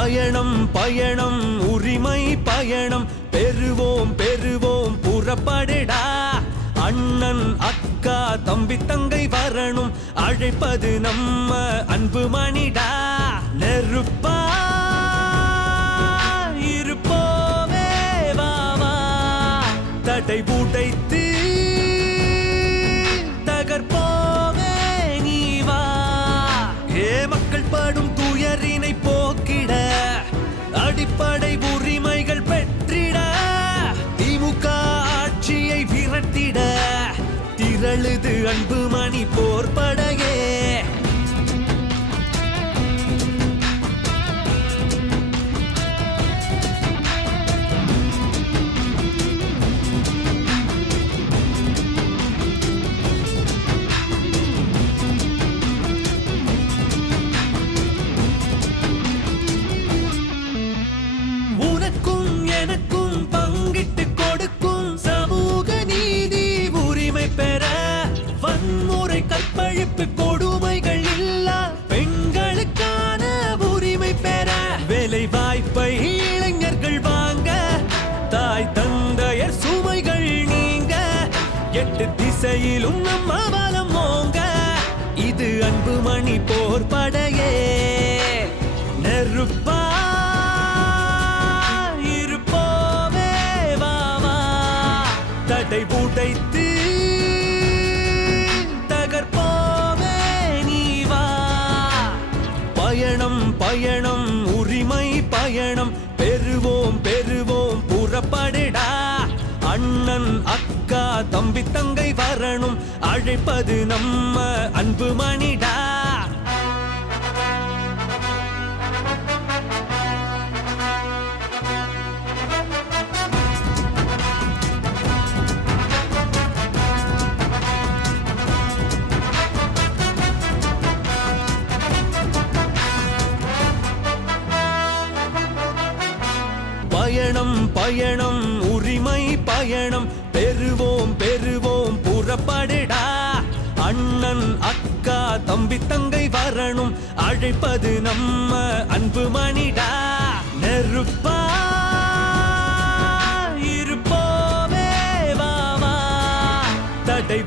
பயணம் பயணம் உரிமை பயணம் பெறுவோம் பெறுவோம் புறப்படடா அண்ணன் அக்கா தம்பி தங்கை வரணும் அழைப்பது நம்ம அன்பு மணிடா நெருப்பா இருப்போமே வாவா தடை உடைத்து தகர்ப்போமே நீ வா ஏ மக்கள் படும் துயரினை போக்கிட அடிப்படை உரிமைகள் பெற்றிட திமுக ஆட்சியை விரட்டிட திரளுது அன்பு மணி போர்படையே கற்பழிப்பு கொடுமைகள் இல்லா பெண்களுக்கான உரிமை பெற வேலை வாய்ப்பை இளைஞர்கள் வாங்க தாய் தந்தையர் சுமைகள் நீங்க 8 திசையிலும் நம்ம பலம் ஓங்க இது அன்பு மணி போர்படையே நெருப்பா இருப்போமே வாவா தடை உடைத்து பயணம் பயணம் உரிமை பயணம் பெறுவோம் பெறுவோம் புறப்படடா அண்ணன் அக்கா தம்பி தங்கை வரணும் அழைப்பது நம்ம அன்பு மணிடா பயணம் பயணம் உரிமை பயணம் பெறுவோம் பெறுவோம் புறப்படடா அண்ணன் அக்கா தம்பி தங்கை வரணும் அழைப்பது நம்ம அன்பு மணிடா நெருப்பா இருப்போமே வாவா தடை